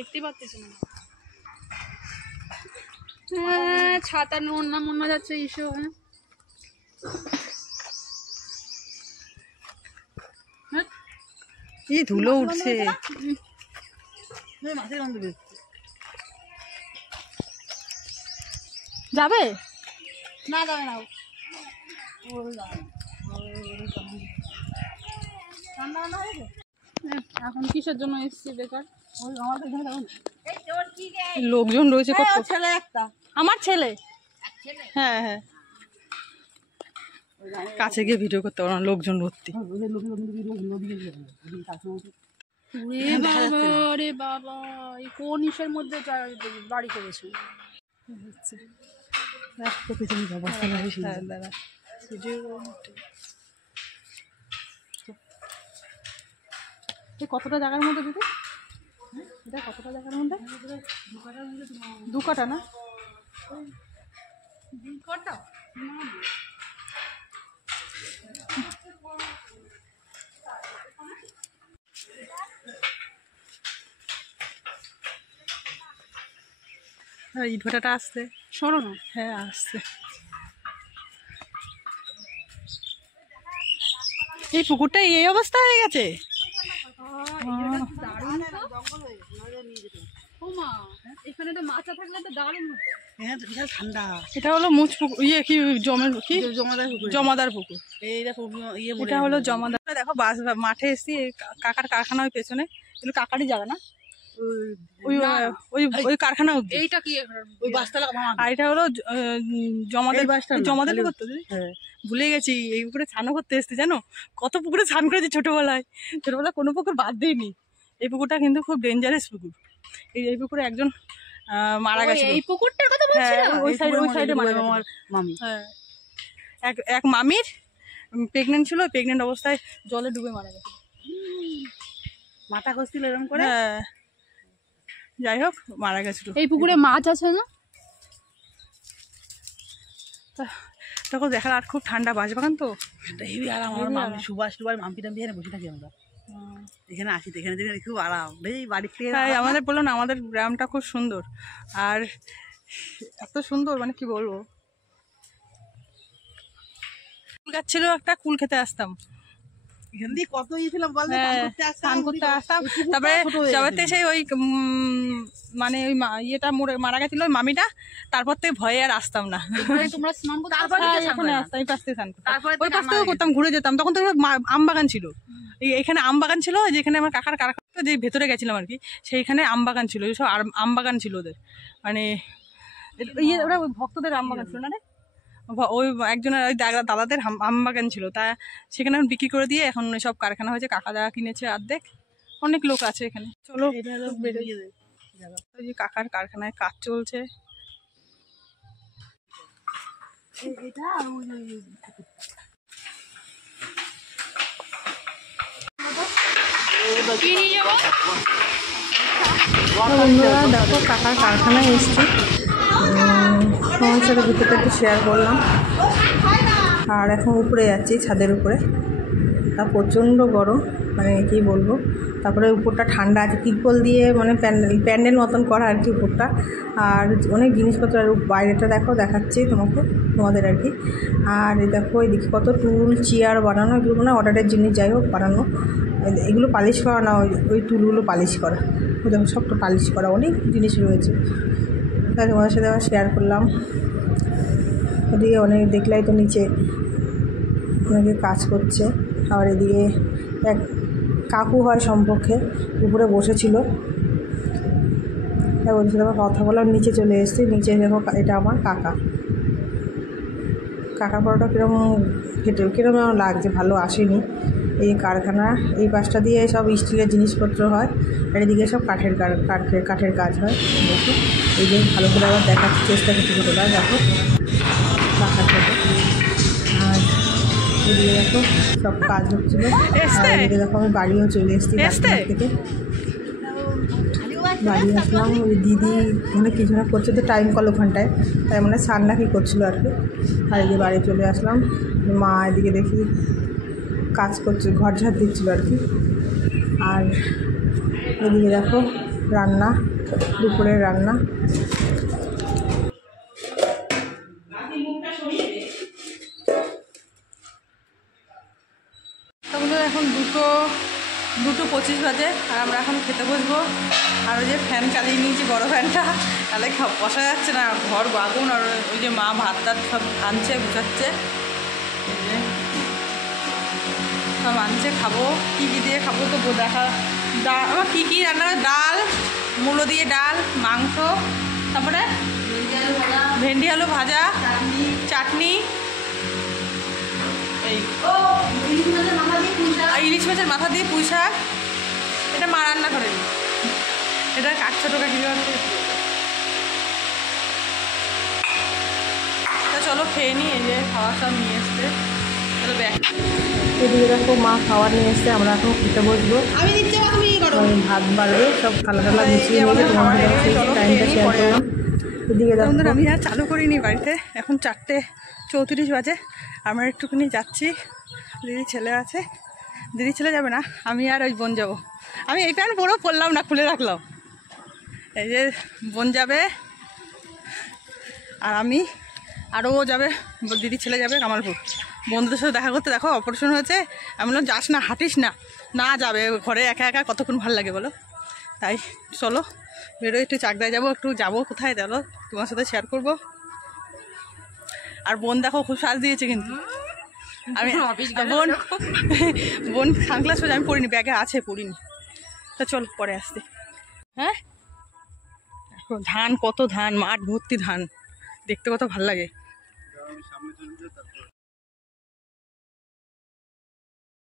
দেখতে পাচ্ছিস না। ছাতা নোনা মনে যাচ্ছে ইস্যু। কি ধুলো উঠছে। যাবে না যাবে না। এখন কিসের জন্য এসছি বেকার? লোকজন রয়েছে কত। ছেলে একটা, আমার ছেলে। হ্যাঁ হ্যাঁ, কাছে গিয়ে ভিডিও করতে পারো না, লোকজন ভর্তি। রে বাবা, এই কোন ইসের মধ্যে বাড়ি করেছে? কতটা জায়গার মধ্যে দিদি? এটা কতটা জায়গার মধ্যে? 2 কাঠা না? 2 কাঠা ইট ভাটাটা আসছে, সরো না। হ্যাঁ আসছে। এই পুকুরটা এই অবস্থা হয়ে গেছে। এখানে তো মাছা থাকলে তো দারুণ হতো। হ্যাঁ বিশাল ঠান্ডা। এটা হলো মুচ পুকুর, ইয়ে কি জমের কি জমাদার পুকুর। এটা হলো জমাদার। দেখো বাস মাঠে এসছি, কাকার কারখানা ওই পেছনে, এগুলো কাকারই জায়গা না? ওই ওই ওই কারখানা অব্দি। এইটা কি ওই বাসতলা? আর এটা হলো জমাদার। জমাদারই করতো দিদি? ভুলে গেছি। এই পুকুরে স্নান করতে এসছি, জানো কত পুকুরে স্নান করেছি ছোটবেলায়। ছোটবেলায় কোনো পুকুর বাদ দিইনি। এই পুকুরটা কিন্তু খুব ডেঞ্জারাস পুকুর। এই পুকুরে একজন মারা গেছে। এই পুকুরটার কথা বলছিস? ওই সাইডে আমার মামি। হ্যাঁ, এক মামির প্রেগনেন্ট ছিল, প্রেগনেন্ট অবস্থায় জলে ডুবে মারা গেছে। মাথা খসছিল এরকম করে। হ্যাঁ, যাই হোক মারা গেছিল। এই পুকুরে মাছ আছে না? তখন দেখার আর খুব ঠান্ডা, বাঁশবাগান তো হেভি আরাম। আমার মামি সুভাষ টুভাষ মাম্পি টাম্পি এখানে বসে থাকি আমরা। এখানে আসি, এখানে খুব আরাম। এই বাড়ি থেকে আমাদের বললো না, আমাদের গ্রামটা খুব সুন্দর। আর এত সুন্দর মানে কি বলবো। কুল গাছ ছিল একটা, কুল খেতে আসতাম। এখান দিয়ে কত ছিল বলতে, স্নান করতে আসতাম। তারপরে সেই ওই মানে ওই ইয়েটা মারা গেছিল ওই মামিটা, তারপর থেকে ভয়ে আর আসতাম না। তোমরা স্নান করতে ওই পাশ থেকেও করতাম, ঘুরে যেতাম। তখন তো আম বাগান ছিল, এখানে আম বাগান ছিল। যেখানে আমার কাকার কারখানা, যে ভেতরে গেছিলাম আর কি, সেইখানে আম বাগান ছিল। সব আম বাগান ছিল ওদের, মানে ওরা ভক্তদের আম বাগান ছিল না রে। ওই একজনের ওই দাদাদের আম বাগান ছিল, তা সেখানে বিক্রি করে দিয়ে এখন সব কারখানা হয়েছে। কাকা জায়গা কিনেছে অর্ধেক, অনেক লোক আছে এখানে। চলো ওই যে কাকার কারখানায় কাজ চলছে। দেখো কাকার কারখানায় এসছি, তোমার সাথে ভিতরটা একটু শেয়ার করলাম। আর এখন উপরে যাচ্ছি, ছাদের উপরে। তা প্রচণ্ড গরম, মানে কি বলবো। তারপরে উপরটা ঠান্ডা আছে, তিরপল দিয়ে মানে প্যান্ডেল মতন করা আর কি উপরটা। আর অনেক জিনিসপত্র, আর বাইরেটা দেখো, দেখাচ্ছি তোমাদের আর কি। আর দেখো এদিকে কত টুল চেয়ার বানানো, এগুলো মানে অর্ডারের জিনিস, যাই হোক বানানো। এগুলো পালিশ করা না, ওই টুলগুলো পালিশ করা। দেখো সবটা পালিশ করা, অনেক জিনিস রয়েছে। তাই তোমাদের সাথে আবার শেয়ার করলাম। এদিকে অনেক দেখলাই তো, নিচে অনেকে কাজ করছে। আর এদিকে এক কাকু হয় সম্পর্কে, উপরে বসেছিল, তাই বলছিল কথা বলার। নিচে চলে এসেছি, নিচে দেখো এটা আমার কাকার পরোটা কীরকম লাগছে, ভালো আসেনি। এই কারখানা এই পাশটা দিয়ে সব স্টিলের জিনিসপত্র হয়, আর এদিকে সব কাঠের কাজ হয়। দেখো এই যে ভালো করে আবার দেখার চেষ্টা করছি ছোটোটা, দেখো কাকার সাথে। আর এদিকে দেখো সব কাজ হচ্ছিলো। আর এদিকে দেখো আমি বাড়িও চলে এসেছি থেকে। বাড়ি আসলাম, ওই দিদি মানে কিছু না করছে তো, টাইম কল ওখানটায়, তাই মানে স্নান না কি করছিলো আর কি। আর এই যে বাড়ি চলে আসলাম। মা এদিকে দেখি কাজ করছে, ঘর ঝাড় দিচ্ছিলো আর কি। আর এদিকে দেখো রান্না, দুপুরের রান্না। তখন এখন 2:25 বাজে, আর আমরা এখন খেতে বসবো। আর ওই যে ফ্যান চালিয়ে নিয়েছি, বড় ফ্যানটা, তাহলে বসা যাচ্ছে না, ঘর আগুন। আর ওই যে মা ভাত টাত সব আনছে, গুছাচ্ছে, সব আনছে, খাবো। কী কী দিয়ে খাবো তো দেখা, আমার কী কী রান্না, ডাল, মূলো দিয়ে ডাল, মাংস, তারপরে ভেন্ডি আলু ভাজা, চাটনি, এই ইলিশ মাছের মাথা দিয়ে পুঁই শাক। এটা মা রান্না করেন, এটা ছোটো কাকি তা চলো খেয়ে নিই। এই যে খাওয়া সব নিয়ে এসছে, চলো ব্যাগ। এদিকে দেখো মা খাবার নিয়ে এসছে, আমরা এখন খেতে বসবো। আমি ভাত বাড়বে, সব থালা টালা গুছিয়ে নিয়ে টাইমটা শেয়ার করলাম। এদিকে দেখো আমি আর চালু করিনি বাড়িতে, এখন 4:34 বাজে। আমরা একটুখানি যাচ্ছি, দিদি ছেলে আছে, দিদি ছেলে যাবে না, আমি আর ওই বোন যাবো। আমি এই প্যান্ট পরেও পরলাম না, খুলে রাখলাম। এই যে বোন যাবে, আর আমি, আরও ও যাবে, দিদি ছেলে যাবে কামালপুর বন্ধুদের সাথে দেখা করতে। দেখো অপারেশন হয়েছে, আমি বললাম যাস না, হাঁটিস না, না যাবে, ঘরে একা একা কতক্ষণ ভালো লাগে বলো। তাই চলো বেরোয়, একটু চাকদায় যাবো, একটু যাবো কোথায় চলো তোমার সাথে শেয়ার করবো। আর বোন দেখো খুব সাজ দিয়েছে, কিন্তু আমি বোন সানগ্লাস পরে, আমি পরিনি, ব্যাগে আছে, পরিনি। তা চল পরে আসতে। হ্যাঁ ধান, কত ধান, মাঠ ভর্তি ধান, দেখতে কত ভালো লাগে।